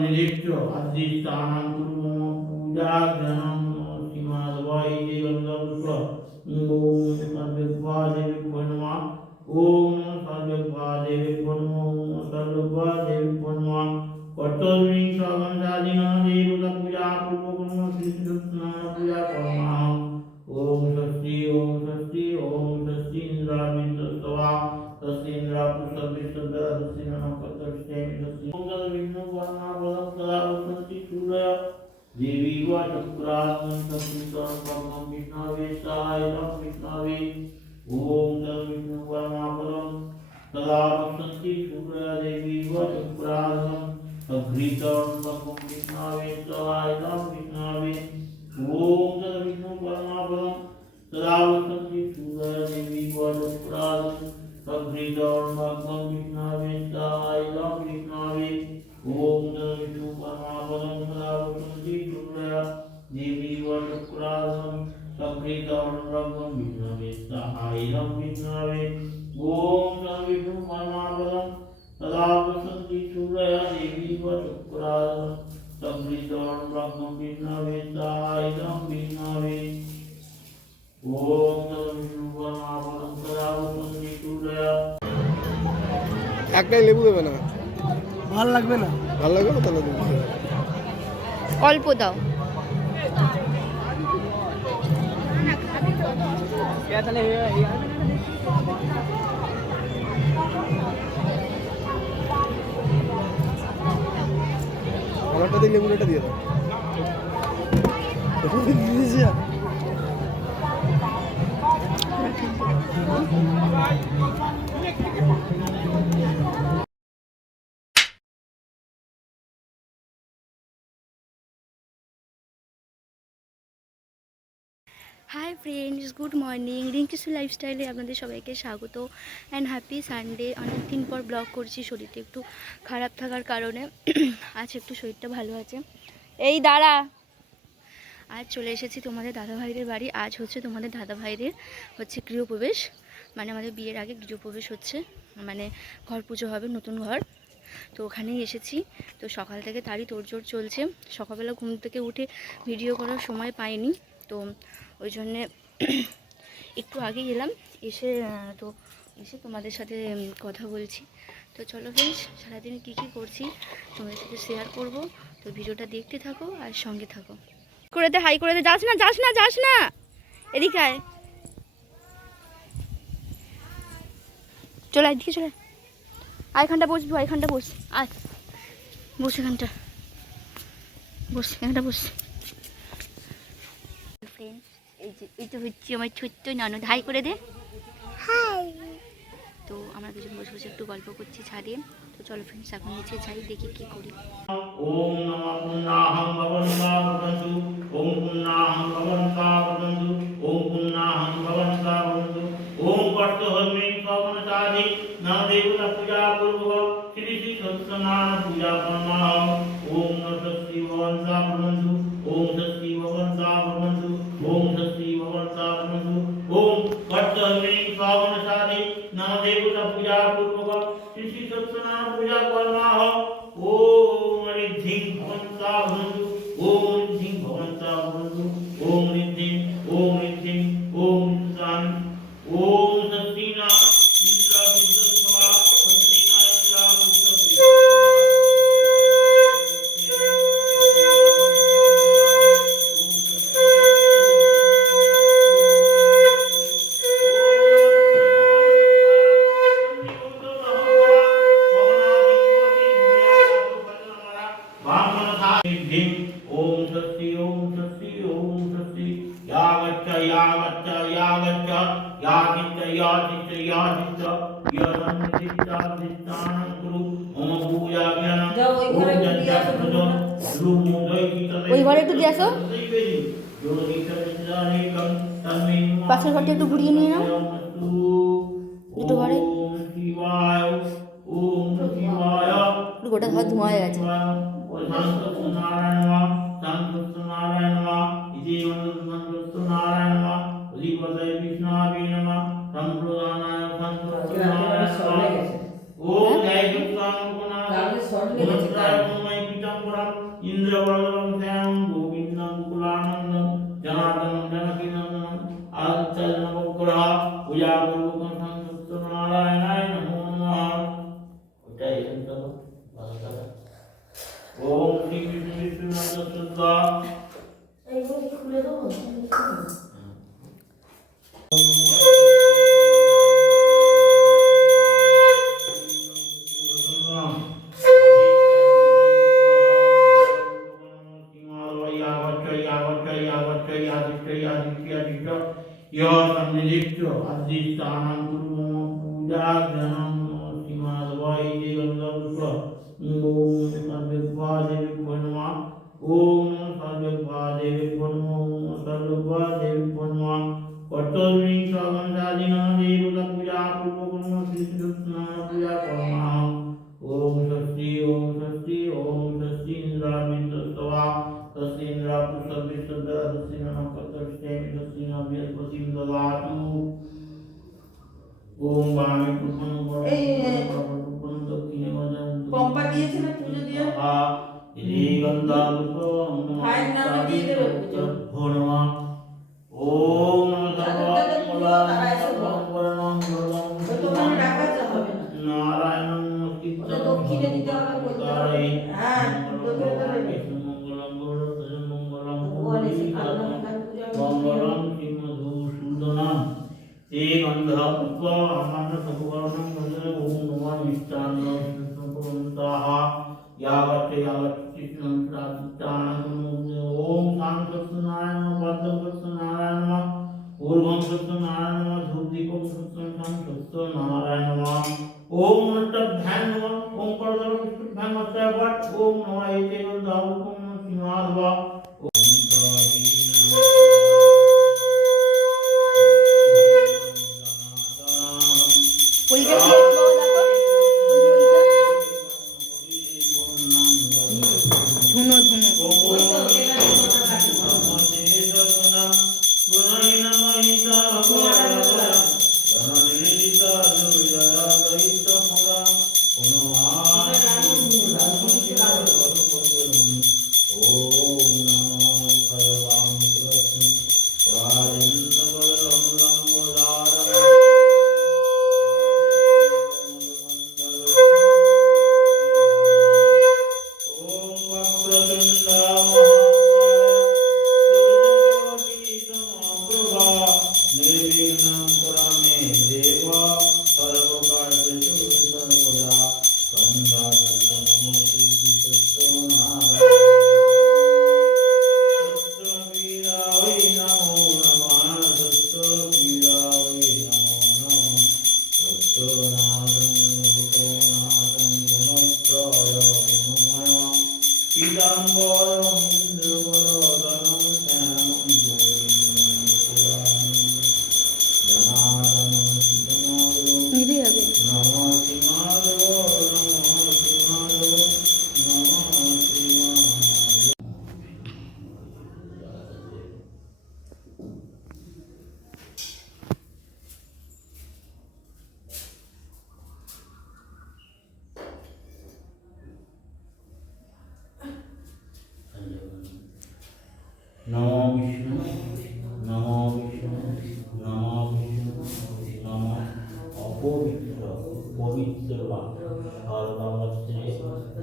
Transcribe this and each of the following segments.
निरीक्ष्य अधिष्ठानं कुरु पूजार्चनं श्रीमाधवाय देवन्दस्व ओम सर्वज्ञादेवी नमः ओम सर्वज्ञादेवी नमः ओम सर्वज्ञादेवी नमः कर्तव्यं स्वगन्धादीनां देवता पूजा पूर्वकं श्री कृष्ण पूजा कर्माहं ओम स्वस्ति इंद्राविन्दस्वा स्वस्ति इंद्रापुष्पविष्टदा स्वस्ति नमः स्वस्ति मंगल विष्णु वर्णावलं सदा वसन्ति सूर्य देवी वा चक्रासनं सप्तं परमं विष्णवे सहायं विष्णवे ओम तद विष्णु वर्णावलं सदा वसन्ति सूर्य देवी वा चक्रासनं अघ्रितं परमं विष्णवे सहायं विष्णवे ओम तद विष्णु वर्णावलं सदा वसन्ति सूर्य देवी वा चक्रासनं अघ्रितं परमं विष्णवे सहायं विष्णवे ओम तद विष्णु वर्णावलं सदा वसन्ति सूर्य देवी वा चक्रासनं अघ्रितं परमं विष्णवे सहायं विष्णवे ओम तद विष्णु वर्णावलं सदा वसन्ति सूर्य देवी वा चक्रासनं अघ्रितं परमं विष्णवे सहायं विष्णवे ओम तद विष्णु वर्णावलं सदा वसन्ति सूर्य একটাই লেবু দেবে না, ভালো লাগবে না? ভালো লাগবে না তাহলে দেবো। অল্প দাও। আমারটা দিয়ে লেবুটা দিয়ে দাও। Hi friends, good morning. রিঙ্কিসু লাইফস্টাইলে আপনাদের সবাইকে স্বাগত অ্যান্ড হ্যাপি সানডে। অনেক দিন পর ব্লগ করছি, শরীরটা একটু খারাপ থাকার কারণে। আজ একটু শরীরটা ভালো আছে। এই দাঁড়া, আজ চলে এসেছি তোমাদের দাদাভাইদের বাড়ি। আজ হচ্ছে তোমাদের দাদাভাইদের হচ্ছে গৃহপ্রবেশ, মানে আমাদের বিয়ের আগে গৃহপ্রবেশ হচ্ছে, মানে ঘর পুজো হবে, নতুন ঘর। তো ওখানেই এসেছি। তো সকাল থেকে তারই তোড়জোড় চলছে। সকালবেলা ঘুম থেকে উঠে ভিডিও করার সময় পাইনি, তো ওই জন্যে একটু আগে এলাম। এসে তোমাদের সাথে কথা বলছি। তো চলো ফ্রেন্ডস, সারাদিন কী কী করছি তোমাদের সাথে শেয়ার করব। তো ভিডিওটা দেখতে থাকো আর সঙ্গে থাকো। করে দে, হাই করে দে। যাস না এদিকে আয়, চলে এদিকে চলে আয়। এখানটা বসবো, এখানটা বস, আয় বস, এখানটা বস। ফ্রেন্ডস, এই তো হচ্ছে আমার ছোট্ট ননদ। হাই করে দে। হাই। তো আমরা দুজন বসে বসে একটু গল্প করছি ছাদে। তো চলো ফ্রেন্ডস, এখন নিচে যাই, দেখি কি করি। ओम नमः पुन्नाहं भवन्ता वदन्तु ओम पुन्नाहं भवन्ता वदन्तु ओम पुन्नाहं भवन्ता वदन्तु ओम कर्तव्यं स्वगन्धादि नवदेवता पूजा पूर्वक श्री श्री सत्यनारायण पूजा कर्माहं ओम स्वस्ति भवन्ता वदन्तु ओम स्वस्ति भवन्ता वदन्तु ओम स्वस्ति भवन्ता वदन्तु ओम कर्तव्यं स्वगन्धादि नवदेवता पूजा पूर्वक श्री श्री सत्यनारायण पूजा कर्माहं ओम रिद्धिं भवन्ता वदन्तु ओम रिद्धिं भवन्ता वदन्तु ओम रिद्धिं ओम शान्ति ओम सस्तिना इंद्रा विद्युत्वा सस्तिना इंद्रा विद्युत्वा ओम सस्ति यागच्छ यादिष्टानं कुरु मम पूजा ज्ञानं ওই ঘরে একটু দিয়ে আসো, পাশের ঘরটা একটু ঘুরিয়ে নিয়ে নাও, দুটো ঘরে গোটা ঘর ধোঁয়া হয়ে গেছে। इंद्रवरदं श्यामं गोविन्दं कुलानन्दं जनार्दनं जानकीनन्दनं आदित्यनवग्रह पूजापूर्वकं संस्तुत नारायणाय नमो नमः। ওটাই কিন্তু ভালো কথা। ওম শ্রী কৃষ্ণ বিষ্ণুনাথ শ্রদ্ধা এইগুলো কি খুলে দেবো? পম্পা দিয়েছে না পুজো দিয়ে? ভাইয়ের নামে দিয়ে দেবে পুজো। ওখানে রাখাতে হবে না। ওটা দক্ষিণে দিতে হবে বলতে হবে। হ্যাঁ, দক্ষিণে দেবে। ভগবান এসে খাজনা খান পূজা ওইটা কি দেখবো দেখো ধুনো ধুনো ওই তো এখানে ওটা কাটি নিতেই হবে। नमो विष्णु नमो विष्णु नमो विष्णु नमो अपवित्र पवित्र वा सर्ववस्त्रे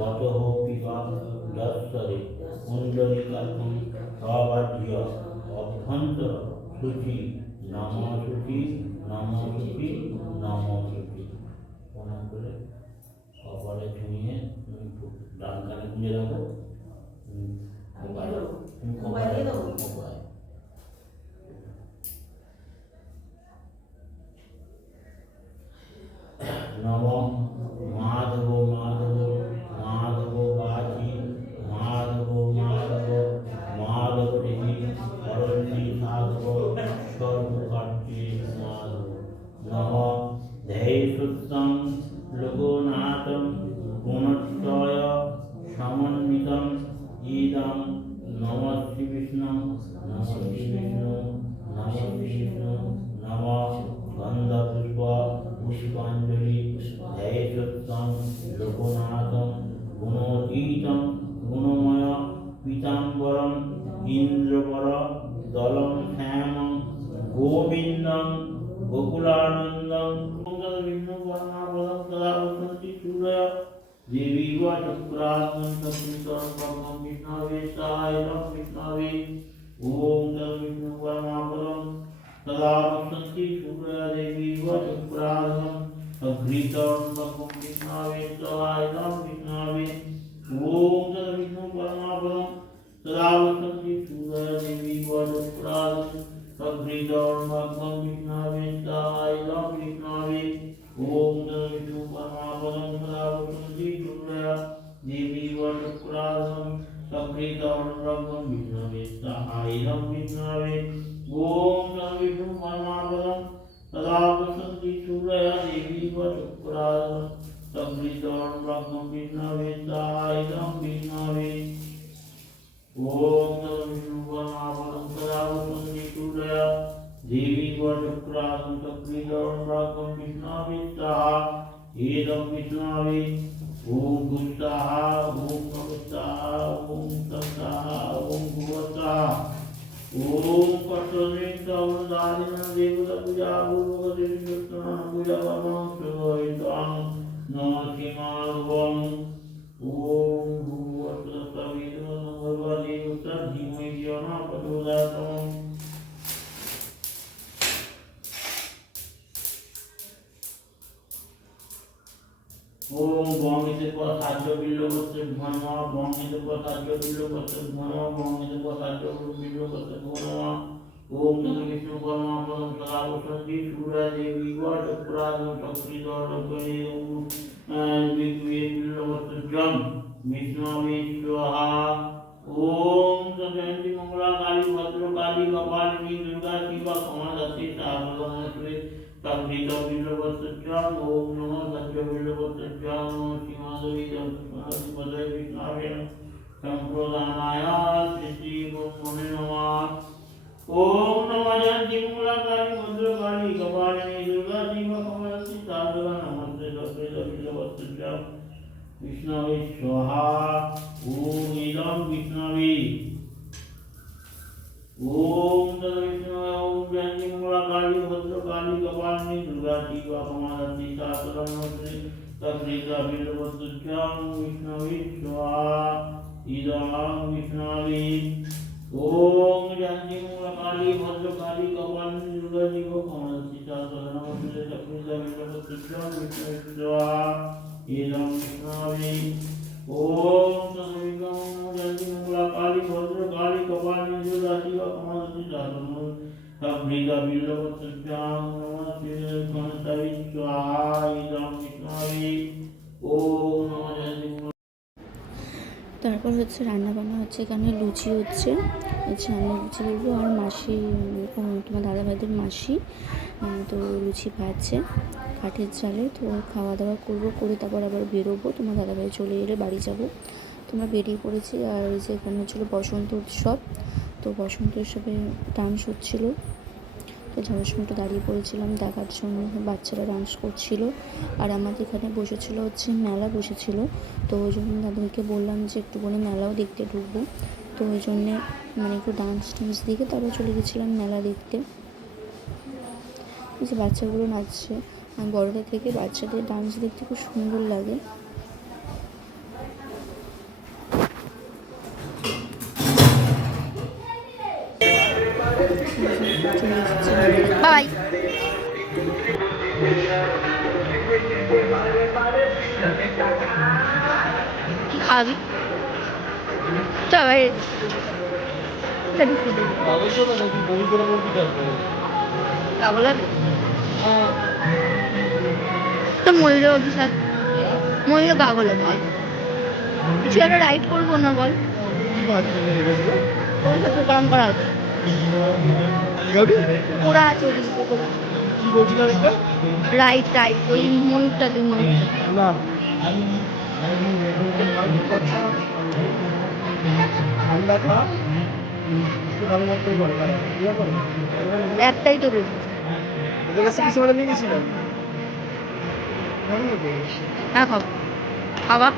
वटः पिबा दर्शरे कुंडलिकाकं अवाज्य अभ्यंतर शुचि नमो शुचि नमो शुचि नमो शुचि प्रणाम करे कपाले छुঁয়ে ডান কানে গুঁজে রাখো মোবাইল দিয়ে দেবো? नमो माधव माधव माधव बाजी माधव माधव माधव देवी अरण्य साधव सर्वकार्ये माधव नमो ध्येयसुतं लोकनाथं गुणत्रय समन्वितं इदं नमः श्री विष्णु नमः गोकुलानन्दं विष्णुवर्णापदं सदा वसन्ति सूरय देवी वा चक्रात्मं चक्रितर्पं विष्णवेशायं विष्णवे ॐ विष्णुवर्णापदं सदा वसन्ति सूरय देवी वा चक्रात्मं चक्रितर्पं विष्णवेशायं विष्णवे ॐ विष्णुवर्णापदं सदा वसन्ति सूरय देवी वा चक्रात्मं Sagridharmakam Vishnavesaayam Vishnavi Om Vishnu Paramapadam Sadavasanti Surya Devi Vajapradam Sagridharmakam Vishnavesaayam Vishnavi Om Vishnu Paramapadam Sadavasanti Surya Devi Vajapradam Sagridharmakam Vishnavesaayam Vishnavi Om Vishnu Paramapadam Sadavasanti Surya Devi Vajapradam Sagridharmakam Vishnavesaha Edam Vishnavi Om Gustaha Om Kavastaha Om Tattaha Om Bhuvastaha Om Patsanim Savadharina Devata Puja Guruvati Vishnuttana Puja Varnam Sivaitam Namaskimarvam Om Bhuvatsavidam Bhagavadevuta Dhimai Jana Padodatam Om Bhangite Pasajya Villogate Dhanva Bhangite Pasajya Villogate Dhanva Bhangite Pasajya Villogate Dhanva Om Vishnu Paramapadam Sadavasanti Surya Devi Vajapradam Sagridharmakam Villogate Jam Vishnavi Swaha Om Jayanti Mangala Kali Bhadra Kali Kapalini Durga Shiva Kamadasi Sarvadamashri Sagrita Villogate Jam Om Namah Satya Villogate Jam Shimadari Padai Vishnavya Sampradhanaya Sri Guru Namah Om Namah Jayanti Mangala Kali Bhadra Kali Kapalini Durga Shiva Kamadasi Sarvadamashri Sagrita Villogate Jam Vishnavi Swaha Om Idam Vishnavi Om Vishnavi Om Jayanti Mangala Kali Bhadra Kali Kapalini Durga Shiva Kamadasi Sarvadamashri Sagrita Villogate Jam Vishnavi Swaha Idam Vishnavi Om Jayanti Mangala Kali Bhadra Kali Kapalini Durga Shiva Kamadasi Sarvadamashri Sagrita Villogate Jam Vishnavi Swaha Idam Vishnavi Om Jayanti Mangala Kali Bhadra Kali Kapalini Durga Shiva Kamadasi Sarvadamashri Sagrita Villogate Jam Namaste Swaha Idam Vishnavi Om Namah Jayanti তারপর হচ্ছে রান্না বান্না হচ্ছে, এখানে লুচি হচ্ছে, আমি লুচি করবো আর মাসি তোমার দাদাভাইদের মাসি তো লুচি ভাজছে কাঠের চালে। তো খাওয়া দাওয়া করবো, করে তারপর আবার বেরোবো, তোমার দাদাভাই চলে এলে বাড়ি যাব। তোমরা বেরিয়ে পড়েছি। আর এই যে এখানে হচ্ছিলো বসন্ত উৎসব, তো বসন্ত উৎসবে ডান্স হচ্ছিলো। তো যাওয়ার সময় একটু দাঁড়িয়ে পড়েছিলাম দেখার জন্য, বাচ্চারা ডান্স করছিল। আর আমাদের এখানে বসেছিল হচ্ছে মেলা বসেছিল, তো ওই জন্য দাদাকে বললাম যে একটুখানি মেলাও দেখতে ঢুকবো। তো ওই জন্যে মানে একটু ডান্স দেখে তারপর চলে গেছিলাম মেলা দেখতে। এই যে বাচ্চাগুলো নাচছে, বড়দের থেকে বাচ্চাদের ডান্স দেখতে খুব সুন্দর লাগে। বাই কি খাবি? চল বাইরে। তো ময়ূরের অভিশাপ, ময়ূর গাগলে বল কিছু একটা রাইড করবো না বল, প্রোগ্রাম করা আছে, ওরা আছে রাইট রাইট ওই ময়ূরটা তুই ময়ূরটা একটাই তো রয়েছে। হ্যাঁ খাবো খাবা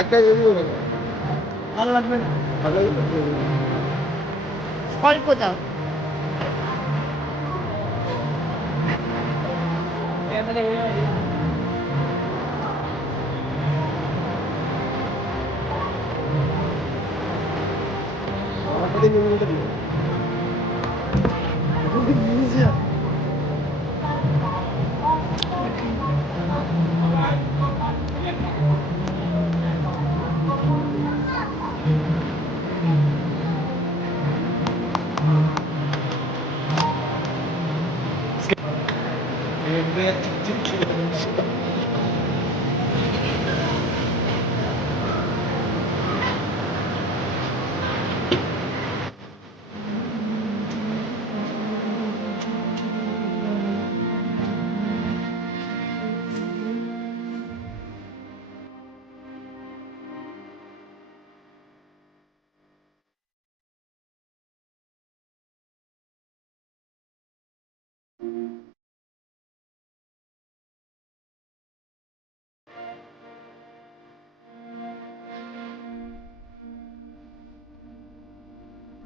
একটা দিয়ে দিও না। ভালো লাগবে না। ভালো লাগবে তো দিয়ে দিও। অল্প দাও। আমারটা দিয়ে লেবুটা দিও। Thank you.